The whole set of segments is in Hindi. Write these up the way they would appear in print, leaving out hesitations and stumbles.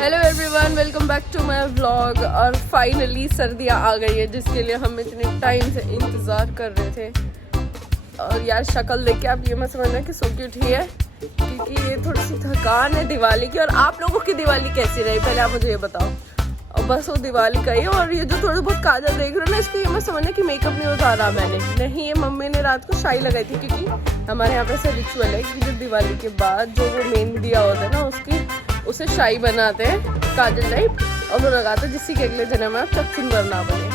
Hello everyone, welcome back to my vlog. और फाइनली सर्दियाँ आ गई है जिसके लिए हम इतने टाइम से इंतज़ार कर रहे थे। और यार शक्ल देख के आप ये मत समझना कि सो क्यूट ही है, क्योंकि ये थोड़ी सी थकान है दिवाली की। और आप लोगों की दिवाली कैसी रही पहले आप मुझे ये बताओ। और बस वो दिवाली का ही। और ये जो थोड़ा बहुत काजल देख रहे हो ना, इसको ये मत समझना कि मेकअप नहीं उतारा मैंने, नहीं, ये मम्मी ने रात को शाई लगाई थी। क्योंकि हमारे यहाँ पे ऐसा रिचुअल है कि जब दिवाली के बाद जो वो मेन दिया होता है ना, उसे शाई बनाते हैं काजल टाइप, और वो लगाते हैं जिससे कि अगले जन्म में आप तब सुंदर ना बने।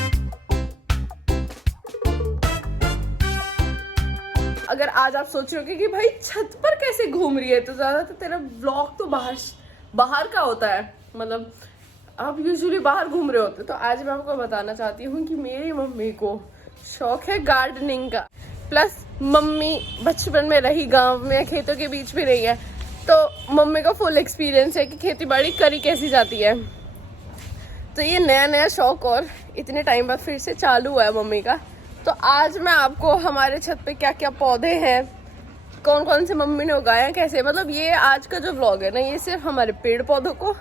अगर आज आप सोच रहे हो कि भाई छत पर कैसे घूम रही है, तो ज्यादा तो तेरा व्लॉग तो बाहर का होता है, मतलब आप यूजुअली बाहर घूम रहे होते। तो आज मैं आपको बताना चाहती हूँ कि मेरी मम्मी को शौक है गार्डनिंग का। प्लस मम्मी बचपन में रही गांव में, खेतों के बीच भी रही है, तो मम्मी का फुल एक्सपीरियंस है कि खेती बाड़ी करी कैसी जाती है। तो ये नया नया शौक और इतने टाइम बाद फिर से चालू हुआ है मम्मी का। तो आज मैं आपको हमारे छत पे क्या क्या पौधे हैं, कौन कौन से मम्मी ने उगाए हैं, कैसे, मतलब ये आज का जो व्लॉग है ना, ये सिर्फ हमारे पेड़ पौधों को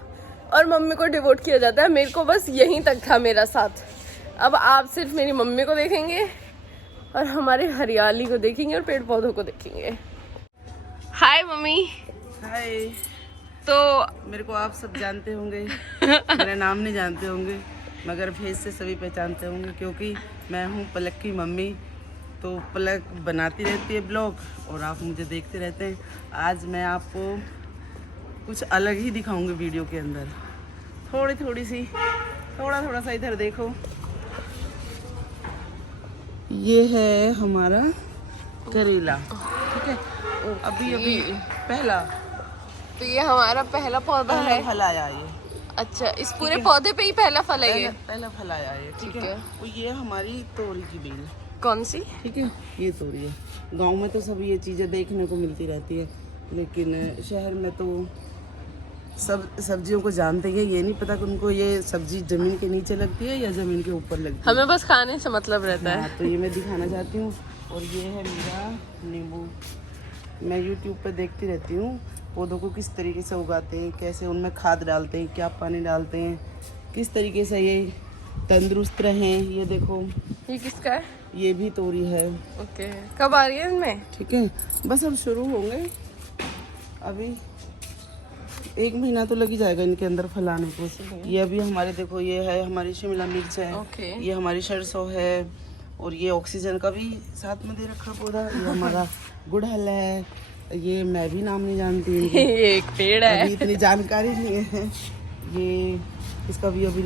और मम्मी को डिवोट किया जाता है। मेरे को बस यहीं तक था मेरा साथ। अब आप सिर्फ मेरी मम्मी को देखेंगे और हमारे हरियाली को देखेंगे और पेड़ पौधों को देखेंगे। हाय मम्मी। हाय। तो मेरे को आप सब जानते होंगे, मेरा नाम नहीं जानते होंगे, मगर फेस से सभी पहचानते होंगे, क्योंकि मैं हूँ पलक की मम्मी। तो पलक बनाती रहती है ब्लॉग और आप मुझे देखते रहते हैं। आज मैं आपको कुछ अलग ही दिखाऊंगी वीडियो के अंदर। थोड़ा सा इधर देखो। ये है हमारा करेला, ठीक है। अभी पहला, तो ये हमारा पहला पौधा है। फल आया ये। अच्छा, इस पूरे पौधे पे ही पहला फल है ये? पहला फल आया है, ठीक है। तो ये हमारी तोरी की बेल। कौन सी? ठीक है, ये तोरी है। गांव में तो सब ये चीज़ें देखने को मिलती रहती है, लेकिन शहर में तो सब सब्जियों को जानते हैं। ये नहीं पता कि उनको ये सब्जी जमीन के नीचे लगती है या जमीन के ऊपर लगती है। हमें बस खाने से मतलब रहता है। तो ये मैं दिखाना चाहती हूँ। और ये है मेरा नींबू। मैं यूट्यूब पे देखती रहती हूँ पौधों को किस तरीके से उगाते हैं, कैसे उनमें खाद डालते हैं, क्या पानी डालते हैं, किस तरीके से ये तंदुरुस्त रहें। ये देखो, ये किसका है? ये भी तोरी है। ओके, कब आ रही है इनमें? ठीक है, बस अब शुरू होंगे। अभी 1 महीना तो लग ही जाएगा इनके अंदर फल आने को। ये अभी हमारे देखो, ये है हमारी शिमला मिर्च है। ये हमारी सरसों है। और ये ऑक्सीजन का भी साथ में दे रखा पौधा। ये हमारा गुड़हल है। ये मैं भी नाम नहीं जानती ये एक पेड़ है, अभी इतनी जानकारी नहीं है। ये इसका भी अभी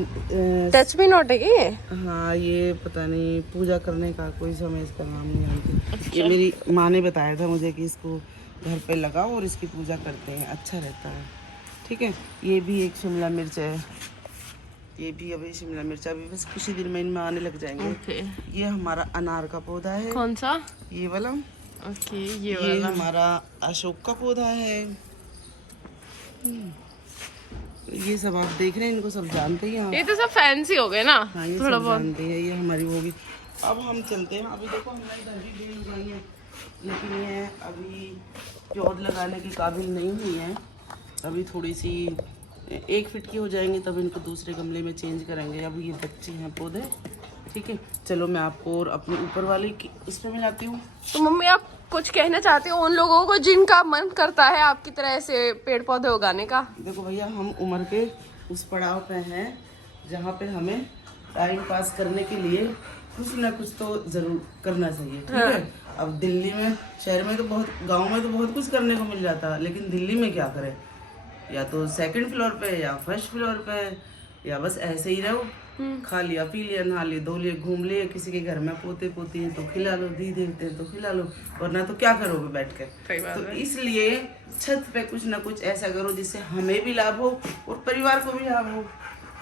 टच भी नॉट है ये। हाँ, ये पता नहीं, पूजा करने का कोई समय इसका नाम नहीं जानती। अच्छा। ये मेरी माँ ने बताया था मुझे कि इसको घर पे लगाओ और इसकी पूजा करते हैं, अच्छा रहता है, ठीक है। ये भी एक शिमला मिर्च है। ये भी अभी शिमला मिर्च अभी बस कुछ ही दिन में इनमें आने लग जाएंगे। ये हमारा अनार का पौधा है। कौन सा? ये वाला। ओके, ये हमारा अशोक का पौधा है। ये सब आप देख रहे हैं, इनको सब जानते हैं। ये तो सब फैंसी हो गए ना। हाँ, ये थोड़ा सब बहुत जानते हैं। ये हमारी होगी। अब हम चलते हैं। अभी देखो हमारी इधर भी बेल उगाई है, लेकिन ये अभी पौध लगाने की काबिल नहीं हुई है। अभी थोड़ी सी 1 फीट की हो जाएंगी तब इनको दूसरे गमले में चेंज करेंगे। अभी ये बच्चे हैं पौधे, ठीक है। चलो मैं आपको और अपने ऊपर वाले की इस पे मिलाती हूँ। तो मम्मी आप कुछ कहना चाहते हो उन लोगों को जिनका मन करता है आपकी तरह ऐसे पेड़ पौधे उगाने का? देखो भैया, हम उम्र के उस पड़ाव पे हैं जहाँ पे हमें टाइम पास करने के लिए कुछ ना कुछ तो जरूर करना चाहिए, ठीक है। अब दिल्ली में, शहर में तो बहुत, गांव में तो बहुत कुछ करने को मिल जाता है, लेकिन दिल्ली में क्या करें? या तो 2nd फ्लोर पे या 1st फ्लोर पे, या बस ऐसे ही रहो, खा लिया, पी लिया, नहा लिया, धो लिया, घूम लिया। किसी के घर में पोते पोती हैं तो खिला लो, दी देते हैं तो खिला लो, वरना तो क्या करोगे बैठ के। तो इसलिए छत पे कुछ ना कुछ ऐसा करो जिससे हमें भी लाभ हो और परिवार को भी लाभ हो।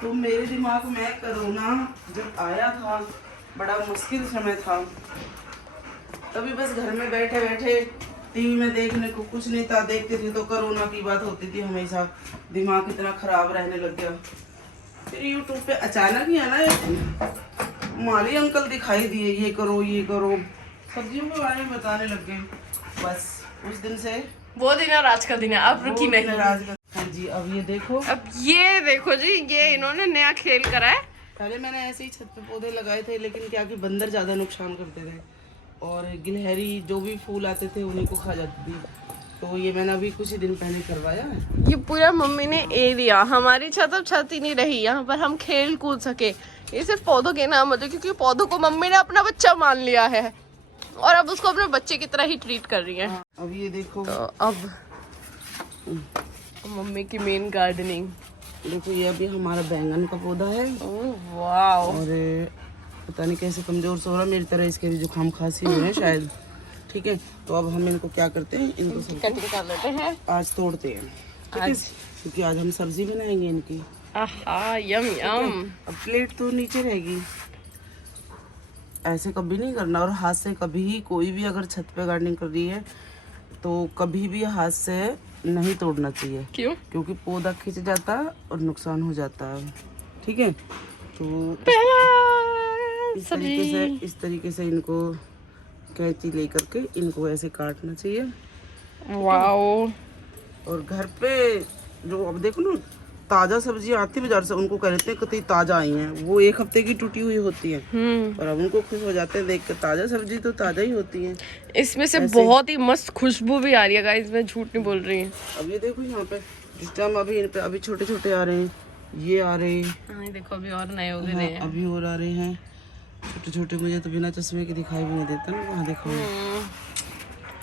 तो मेरे दिमाग में कोरोना जब आया था, बड़ा मुश्किल समय था, तभी बस घर में बैठे बैठे टीवी में देखने को कुछ नहीं था, देखते थे तो कोरोना की बात होती थी हमेशा। दिमाग इतना खराब रहने लग गया। फिर यूट्यूब पे अचानक ही है ना, माली अंकल दिखाई दिए, ये करो ये करो, सब्जियों के बारे में बताने लग गए। बस उस दिन से वो दिन और आज का दिन है, अब रुकी नहीं। हाँ जी अब ये देखो, अब ये देखो जी, ये इन्होंने नया खेल करा है। पहले मैंने ऐसे ही छत पे पौधे लगाए थे, लेकिन क्या कि बंदर ज्यादा नुकसान करते थे और गिलहरी जो भी फूल आते थे उन्हीं को खा जाती थी। तो ये मैंने अभी कुछ ही दिन पहले करवाया। ये पूरा मम्मी ने एरिया, हमारी छत अब छत ही नहीं रही, यहाँ पर हम खेल कूद सके। ये सिर्फ पौधों के नाम होते, क्योंकि पौधों को मम्मी ने अपना बच्चा मान लिया है और अब उसको अपने बच्चे की तरह ही ट्रीट कर रही है। अब ये देखो, तो अब मम्मी की मेन गार्डनिंग। देखो ये अभी हमारा बैंगन का पौधा है वाह, और पता नहीं कैसे कमजोर सो रहा, मेरी तरह इसके भी जुकाम खांसी हुए हैं शायद। ठीक है, तो अब हम इनको क्या करते हैं, इनको कटिंग कर लेते हैं आज तोड़ते हैं। ठीक है? आज। क्योंकि आज हम सब्जी बनाएंगे इनकी। आहा, यम यम। अब प्लेट तो नीचे रहेगी, ऐसे कभी नहीं करना। और हाथ से कभी, कोई भी अगर छत पे गार्डनिंग कर रही है तो कभी भी हाथ से नहीं तोड़ना चाहिए। क्यों? क्योंकि पौधा खिंच जाता है और नुकसान हो जाता है। ठीक है, तो इस तरीके से इनको कैंची ले करके इनको ऐसे काटना चाहिए। वाओ। और घर पे जो अब देखो ना, ताजा सब्जी आती है बाजार से, उनको कहते हैं कितनी ताजा आई हैं, वो एक हफ्ते की टूटी हुई होती है और अब उनको खुश हो जाते हैं देख कर, ताजा सब्जी तो ताजा ही होती है। इसमें से बहुत ही मस्त खुशबू भी आ रही है गाइस, मैं झूठ नहीं बोल रही हूँ। अब ये देखो यहाँ पे जिस टाइम अभी इन पे अभी छोटे छोटे आ रहे हैं, ये आ रहे हैं। हाँ, देखो अभी और नए हो गए हाँ, हैं। अभी और आ रहे हैं छोटे छोटे। मुझे तो बिना चश्मे के दिखाई भी नहीं देता ना, वहाँ देखो।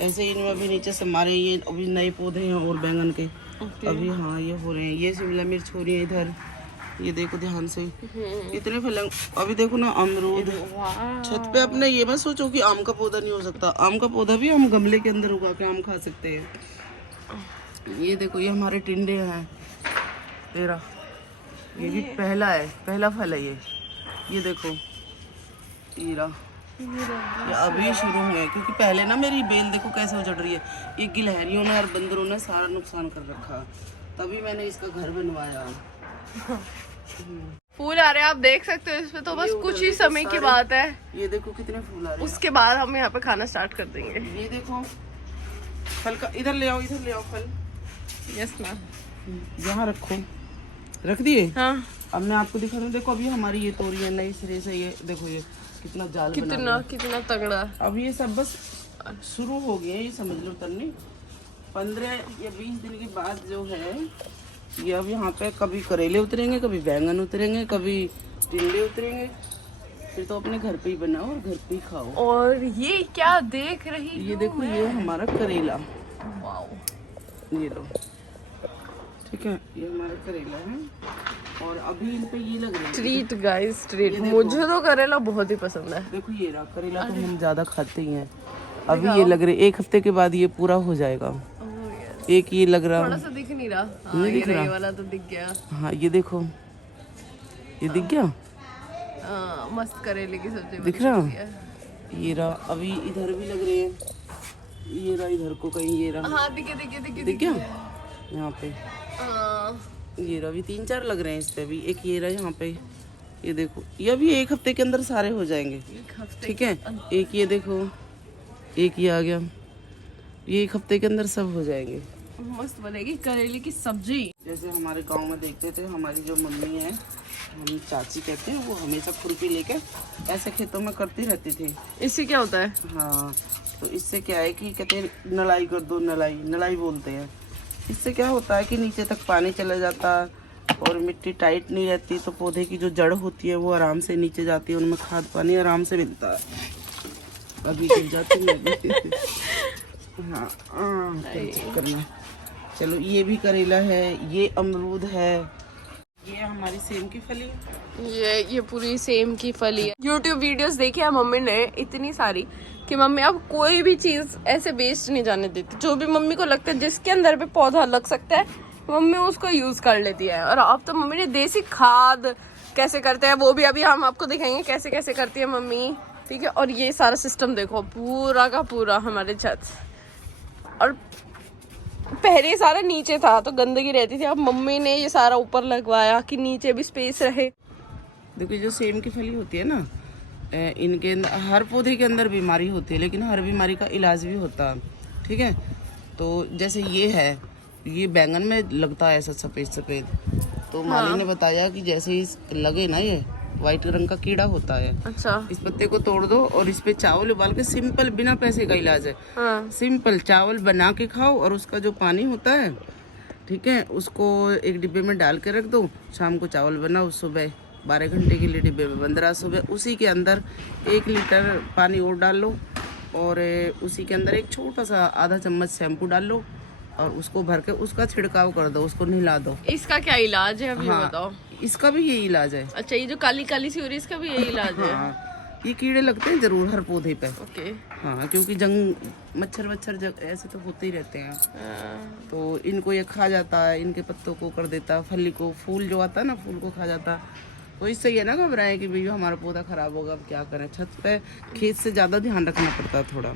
ऐसे इनमें अभी नीचे से हमारे ये अभी नए पौधे हैं और बैंगन के अभी, हाँ ये हो रहे हैं। ये शिमला मिर्च हो रही है इधर, ये देखो ध्यान से इतने फल। अभी देखो ना अमरूद छत पे। अपने ये मत सोचो कि आम का पौधा नहीं हो सकता, आम का पौधा भी हम गमले के अंदर उगा के आम खा सकते हैं। ये देखो ये हमारे टिंडे हैं तेरा, ये भी पहला है, पहला फल है ये देखो ये अभी शुरू हुए हैं। क्योंकि पहले ना मेरी बेल देखो कैसे उजड़ रही है, ये गिलहरियों ने और बंदरों ने सारा नुकसान कर रखा, तभी मैंने इसका घर बनवाया। फूल आ रहे हैं, आप देख सकते हो इसमें, तो बस कुछ ही समय की बात है। ये देखो कितने फूल आ रहे हैं। उसके बाद हम यहाँ पे खाना स्टार्ट कर देंगे। ये देखो फल का, इधर ले आओ फल। Yes ma'am. यहाँ रखो, रख दिए। हाँ, अब मैं आपको दिखा दूँ। देखो अभी हमारी ये तोरी है नई सिरे से, ये देखो ये कितना जाल बना कितना तगड़ा। अब ये सब बस शुरू हो गए, ये समझ लो तरनी 15 या 20 दिन के बाद जो है ये अब यहाँ पे कभी करेले उतरेंगे, कभी बैंगन उतरेंगे, कभी टिंडे उतरेंगे। फिर तो अपने घर पे ही बनाओ और घर पे ही खाओ। और ये क्या देख रही ये देखो ये हमारा करेला, वाओ। ये लो, ठीक है, ये हमारा करेला है। और अभी इन पे ये लग रहा है ट्रीट गाइस, ट्रीट। मुझे तो करेला बहुत ही पसंद है। देखो ये रहा करेला, तो हम ज्यादा खाते ही हैं। अभी ये लग रहे, एक हफ्ते के बाद ये पूरा हो जाएगा। एक ये लग रहा, थोड़ा सा दिख नहीं रहा। हाँ, नहीं दिख रहा, ये वाला तो दिख गया। हाँ ये देखो, ये दिख गया। मस्त करेले की सब्जी दिख रहा, ये रहा। अभी इधर भी लग रहे हैं, ये रहा इधर को कहीं, ये रहा। हाँ, दिखे दिख गया यहाँ पे। ये रहा, अभी 3-4 लग रहे हैं इस पे भी। एक ये रहा यहाँ पे, ये देखो, ये अभी एक हफ्ते के अंदर सारे हो जाएंगे। ठीक है, एक ये देखो, एक ये आ गया, ये एक हफ्ते के अंदर सब हो जाएंगे। मस्त बनेगी करेले की सब्जी। जैसे हमारे गांव में देखते थे, हमारी जो मम्मी है, हम चाची कहते हैं, वो हमेशा खुरपी लेके ऐसे खेतों में करती रहती थी। इससे क्या होता है? हाँ, तो इससे क्या है कि कहते हैं नलाई कर दो, नलाई बोलते हैं। इससे क्या होता है कि नीचे तक पानी चला जाता और मिट्टी टाइट नहीं रहती, तो पौधे की जो जड़ होती है वो आराम से नीचे जाती है, उनमें खाद पानी आराम से मिलता है। अभी गिर जाती है। हाँ, करना। चलो ये भी करेला है, ये अमरूद है, ये हमारी सेम की फली, ये पूरी सेम की फली है। YouTube वीडियोस देखी है मम्मी ने इतनी सारी कि मम्मी अब कोई भी चीज ऐसे वेस्ट नहीं जाने देती। जो भी मम्मी को लगता है जिसके अंदर पे पौधा लग सकता है, मम्मी उसको यूज कर लेती है। और अब तो मम्मी ने देसी खाद कैसे करते हैं वो भी अभी हम आपको दिखाएंगे, कैसे कैसे करती है मम्मी। ठीक है, और ये सारा सिस्टम देखो, पूरा का पूरा हमारे छत। और पहले सारा नीचे था तो गंदगी रहती थी, अब मम्मी ने ये सारा ऊपर लगवाया कि नीचे भी स्पेस रहे। देखो जो सेम की फली होती है ना, इनके अंदर, हर पौधे के अंदर बीमारी होती है, लेकिन हर बीमारी का इलाज भी होता है। ठीक है, तो जैसे ये है, ये बैंगन में लगता है ऐसा सफेद सफेद, तो माली ने बताया कि जैसे ही लगे ना ये व्हाइट रंग का कीड़ा होता है, अच्छा। इस पत्ते को तोड़ दो और इस पे चावल उबाल के, सिंपल बिना पैसे का इलाज है। हाँ। सिंपल चावल बना के खाओ और उसका जो पानी होता है, ठीक है, उसको एक डिब्बे में डाल के रख दो। शाम को चावल बनाओ, सुबह 12 घंटे के लिए डिब्बे में बंद रहा, सुबह उसी के अंदर 1 लीटर पानी और डाल लो और उसी के अंदर एक छोटा सा आधा चम्मच शैम्पू डाल लो और उसको भर के उसका छिड़काव कर दो, उसको नहला दो। इसका क्या इलाज है अभी? हाँ, बताओ। इसका भी यही इलाज है। अच्छा, ये जो काली काली सी हो रही है इसका भी यही इलाज है? हाँ, ये कीड़े लगते हैं जरूर हर पौधे पे। ओके। हाँ, क्योंकि मच्छर ऐसे तो होते ही रहते हैं, हाँ। तो इनको ये खा जाता है, इनके पत्तों को कर देता, फली को, फूल जो आता है ना, फूल को खा जाता। तो इससे ये ना घबराए कि भैया हमारा पौधा खराब होगा, अब क्या करें। छत पे खेत से ज्यादा ध्यान रखना पड़ता है थोड़ा।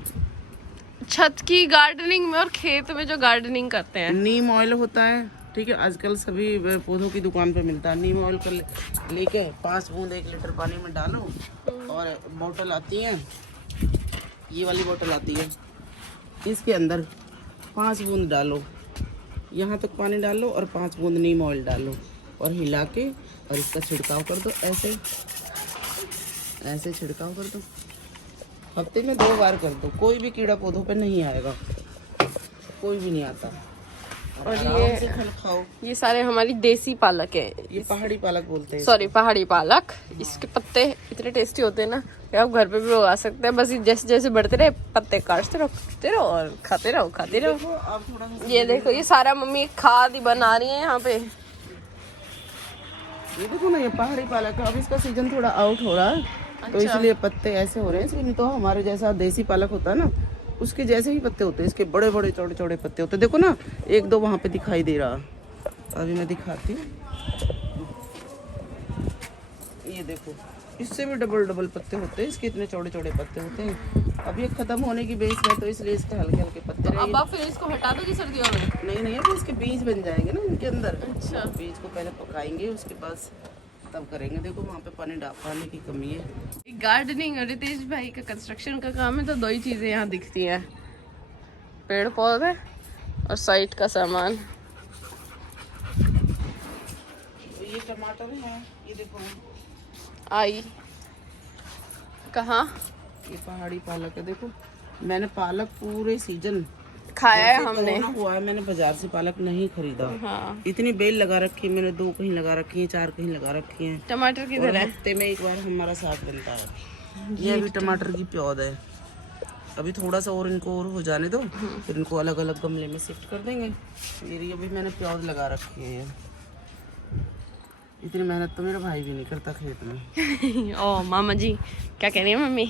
छत की गार्डनिंग में और खेत में जो गार्डनिंग करते हैं, नीम ऑयल होता है, ठीक है, आजकल सभी पौधों की दुकान पे मिलता है। नीम ऑयल लेके 5 बूंद 1 लीटर पानी में डालो और बोतल आती है, ये वाली बोतल आती है, इसके अंदर 5 बूंद डालो, यहाँ तक पानी डालो और 5 बूंद नीम ऑयल डालो और हिला के और इसका छिड़काव कर दो। ऐसे छिड़काव कर दो, हफ्ते में 2 बार कर दो। कोई भी कीड़ा पौधों पे नहीं आएगा, कोई भी नहीं आता। और आराम से फल खाओ। ये सारे हमारी देसी पालक है, ये पहाड़ी पालक बोलते हैं। सॉरी पहाड़ी पालक। इसके पत्ते इतने टेस्टी होते हैं ना कि आप घर पे भी उगा सकते हैं। बस ये जैसे जैसे बढ़ते रहे पत्ते काटते रहो और खाते रहो। देखो, आप थोड़ा सा ये देखो, ये सारा मम्मी खाद ही बना रही है यहाँ पे। ये देखो ना, ये पहाड़ी पालक है, अब इसका सीजन थोड़ा आउट हो रहा है, तो इसलिए पत्ते ऐसे हो रहे हैं। इसलिए तो हमारे जैसा देसी पालक होता है ना, उसके जैसे ही पत्ते होते हैं, इसके बड़े बड़े चौड़े चौड़े पत्ते होते हैं। देखो ना, 1-2 वहाँ पे दिखाई दे रहा, अभी मैं दिखाती हूँ। ये देखो, इससे भी डबल पत्ते होते हैं, इसके इतने चौड़े चौड़े पत्ते होते हैं। अब ये खत्म होने की बेस है, तो इसलिए इसके हल्के हल्के पत्ते रहेंगे। अब आप फिर इसको हटा दोगी सर्दियों में? नहीं, अभी इसके बीज बन जाएंगे ना इनके अंदर। अच्छा। बीज को पहले पकाएंगे, उसके बाद तब करेंगे। देखो वहाँ पे पानी की कमी है। गार्डनिंग और रितेश भाई का कंस्ट्रक्शन का काम है, तो 2 ही चीजें यहाँ दिखती हैं, पेड़ पौधे और साइट का सामान। तो ये टमाटर है, ये देखो, आई कहाँ? ये पहाड़ी पालक है। देखो, मैंने पालक पूरे सीजन खाया है जब से हमने। कोरोना हुआ है, मैंने बाजार से पालक नहीं खरीदा। हाँ। इतनी बेल लगा रखी है मैंने, 2 कहीं लगा रखी है, 4 कहीं लगा रखी है। टमाटर और किधर है? हफ्ते में 1 बार हमारा साग बनता है। ये अभी टमाटर की प्याज है, अभी थोड़ा सा और इनको और हो जाने दो, फिर इनको अलग अलग गमले में शिफ्ट कर देंगे। ये अभी मैंने प्याज लगा रखी है। इतनी मेहनत तो मेरा भाई भी नहीं करता खेत में। ओ मामा जी, क्या कह रही है मम्मी?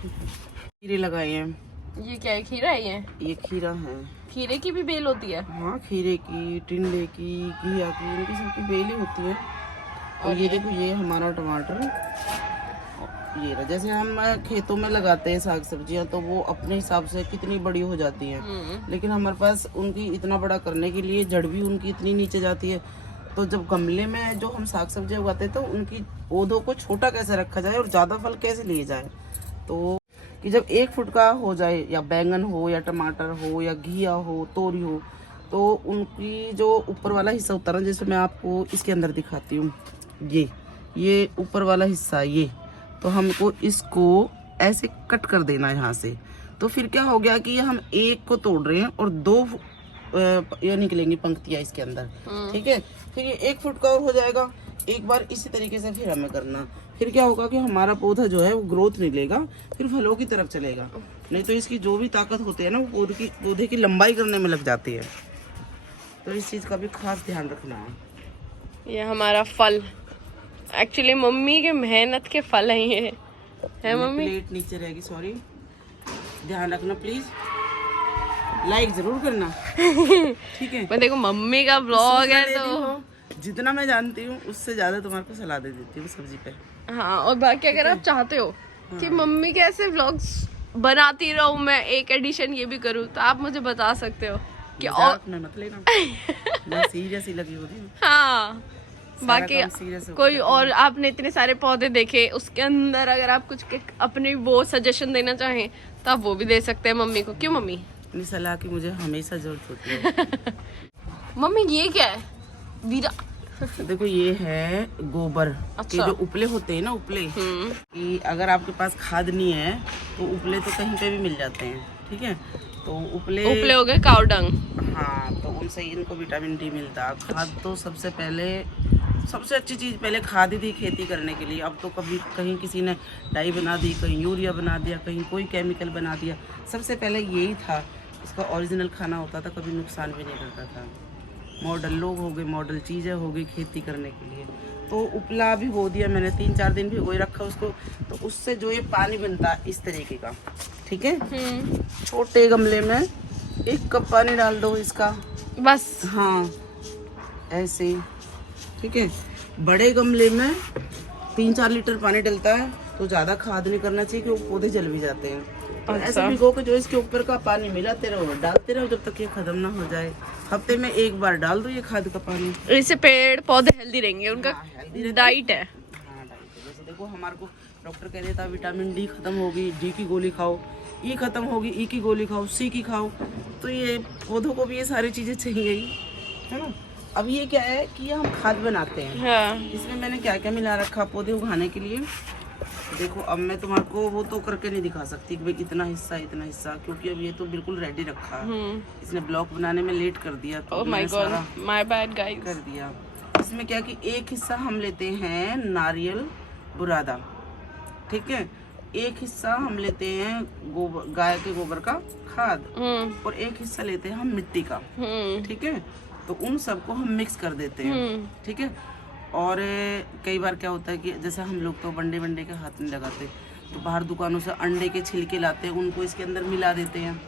खीरे लगाए हैं। ये क्या है? खीरा है ये खीरा है। खीरे की भी बेल होती है? हाँ, खीरे की, टिंडे की, घिया की, इनकी सबकी बेल ही होती है। और ये देखो, ये हमारा टमाटर, ये रहा। जैसे हम खेतों में लगाते हैं साग सब्जियां, तो वो अपने हिसाब से कितनी बड़ी हो जाती हैं, लेकिन हमारे पास उनकी इतना बड़ा करने के लिए जड़ भी उनकी इतनी नीचे जाती है। तो जब गमले में जो हम साग सब्जियां उगाते हैं, तो उनकी पौधों को छोटा कैसे रखा जाए और ज़्यादा फल कैसे लिए जाए, तो कि जब 1 फुट का हो जाए, या बैंगन हो या टमाटर हो या घिया हो, तोरी हो, तो उनकी जो ऊपर वाला हिस्सा होता है ना, जैसे मैं आपको इसके अंदर दिखाती हूँ, ये ऊपर वाला हिस्सा, ये तो हमको इसको ऐसे कट कर देना है यहाँ से। तो फिर क्या हो गया कि हम 1 को तोड़ रहे हैं और 2 ये निकलेंगी पंक्तियाँ इसके अंदर, ठीक है। फिर ये 1 फुट का और हो जाएगा। एक बार इसी तरीके से फिर हमें करना, फिर क्या होगा कि हमारा पौधा जो है वो ग्रोथ नहीं लेगा, फिर फलों की तरफ चलेगा। नहीं तो इसकी जो भी ताकत होती है ना, वो पौधे की लंबाई करने में लग जाती है। तो इस चीज़ का भी खास ध्यान रखना है। ये हमारा फल एक्चुअली मम्मी के मेहनत के फल है ये, है मम्मी? प्लेट नीचे रहेगी, सॉरी, ध्यान रखना प्लीज, लाइक जरूर करना। ठीक है। मैं देखो मम्मी का ब्लॉग है तो जितना मैं जानती हूँ उससे ज्यादा तुम्हारे को सलाह दे देती हूँ सब्जी पे। हाँ, और बाकी अगर आप चाहते हो कि मम्मी कैसे व्लॉग्स बनाती रहूं, मैं एक एडिशन ये भी करूँ, तो आप मुझे बता सकते हो कि और में मत लेना। मैं सीरियस ही लगी हो रही हूँ। हाँ, बाकी serious कोई और आपने इतने सारे पौधे देखे, उसके अंदर अगर आप कुछ अपने वो सजेशन देना चाहें तो आप वो भी दे सकते हैं मम्मी को। क्यों मम्मी? अपनी सलाह की मुझे हमेशा जरूरत होती है। मम्मी ये क्या है? वीरा। देखो ये है गोबर के अच्छा। जो उपले होते हैं ना, उपले, कि अगर आपके पास खाद नहीं है तो उपले तो कहीं पे भी मिल जाते हैं, ठीक है। तो उपले हो गए काऊ डंग। हाँ, तो उनसे इनको विटामिन डी मिलता है। खाद तो सबसे पहले, सबसे अच्छी चीज़ पहले खाद ही थी खेती करने के लिए। अब तो कभी कहीं किसी ने डाई बना दी, कहीं यूरिया बना दिया, कहीं कोई केमिकल बना दिया। सबसे पहले यही था, इसका ओरिजिनल खाना होता था, कभी नुकसान भी नहीं करता था। मॉडल लोग हो गए, मॉडल चीज़ें हो गई खेती करने के लिए। तो उपला भिगो दिया मैंने, 3-4 दिन भिगो रखा उसको। तो उससे जो ये पानी बनता है इस तरीके का, ठीक है। छोटे गमले में 1 कप पानी डाल दो इसका, बस। हाँ ऐसे ही, ठीक है। बड़े गमले में 3-4 लीटर पानी डलता है, तो ज़्यादा खाद नहीं करना चाहिए क्योंकि पौधे जल भी जाते हैं। तो ऐसे भिगो के जो इसके ऊपर का पानी मिलाते रहो, डालते रहो जब तक ये खत्म ना हो जाए। हफ्ते में 1 बार डाल दो ये खाद का पानी। इससे पेड़ पौधे हेल्दी रहेंगे, उनका डाइट है। हाँ, डाइट है। जैसे देखो हमारे को डॉक्टर कह रहा था विटामिन डी खत्म होगी, डी की गोली खाओ, ई खत्म होगी, ई की गोली खाओ, सी की खाओ। तो ये पौधों को भी ये सारी चीज़ें चाहिए ही, है ना। अब ये क्या है कि ये हम खाद बनाते हैं। हाँ। इसमें मैंने क्या क्या मिला रखा पौधे उगाने के लिए। देखो अब मैं तुम्हारे वो तो करके नहीं दिखा सकती कि भाई इतना हिस्सा, क्योंकि अब ये तो बिल्कुल रेडी रखा है। इसने ब्लॉक बनाने में लेट कर दिया, तो my God, my bad guys, कर दिया। इसमें क्या कि एक हिस्सा हम लेते हैं नारियल बुरादा, ठीक है। एक हिस्सा हम लेते हैं गोबर, गाय के गोबर का खाद, और एक हिस्सा लेते हैं हम मिट्टी का, ठीक है। तो उन सबको हम मिक्स कर देते हैं, ठीक है। और कई बार क्या होता है कि जैसे हम लोग तो वनडे के हाथ नहीं लगाते, तो बाहर दुकानों से अंडे के छिलके लाते हैं, उनको इसके अंदर मिला देते हैं।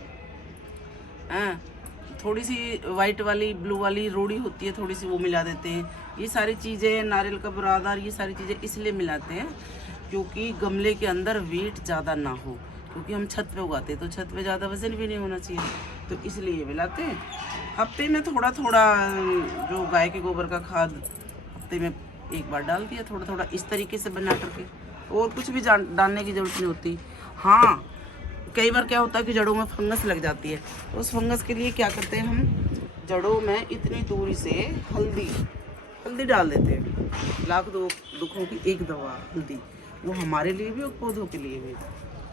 थोड़ी सी वाइट वाली, ब्लू वाली रोड़ी होती है, थोड़ी सी वो मिला देते हैं। ये सारी चीज़ें, नारियल का बुरादा, ये सारी चीज़ें इसलिए मिलाते हैं क्योंकि गमले के अंदर वेट ज़्यादा ना हो, क्योंकि हम छत पे उगाते हैं तो छत पे ज़्यादा वजन भी नहीं होना चाहिए, तो इसलिए ये मिलाते हैं। हफ्ते में थोड़ा थोड़ा जो गाय के गोबर का खाद हफ्ते में 1 बार डाल दिया, थोड़ा थोड़ा इस तरीके से बना करके, और कुछ भी डालने की ज़रूरत नहीं होती। हाँ, कई बार क्या होता है कि जड़ों में फंगस लग जाती है, तो उस फंगस के लिए क्या करते हैं हम, जड़ों में इतनी दूरी से हल्दी डाल देते हैं। लाख दुखों की एक दवा हल्दी, वो हमारे लिए भी और पौधों के लिए भी।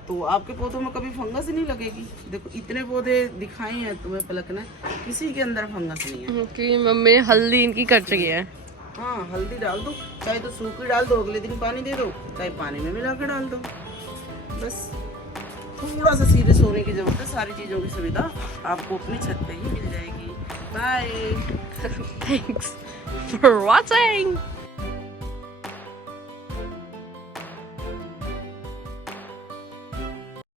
तो आपके पौधों में कभी फंगस नहीं लगेगी। देखो इतने पौधे दिखाई हैं तुम्हें पलक ने, किसी के अंदर फंगस नहीं है, कि मम्मी ने हल्दी इनकी कर चुकी है। हाँ, हल्दी डाल दो, चाहे तो सूखी डाल दो, अगले दिन पानी दे दो, चाहे पानी में मिला कर डाल दो। बस थोड़ा सा सीरियस होने की जरूरत है, सारी चीज़ों की सुविधा आपको अपनी छत पे ही मिल जाएगी। Bye, thanks for watching.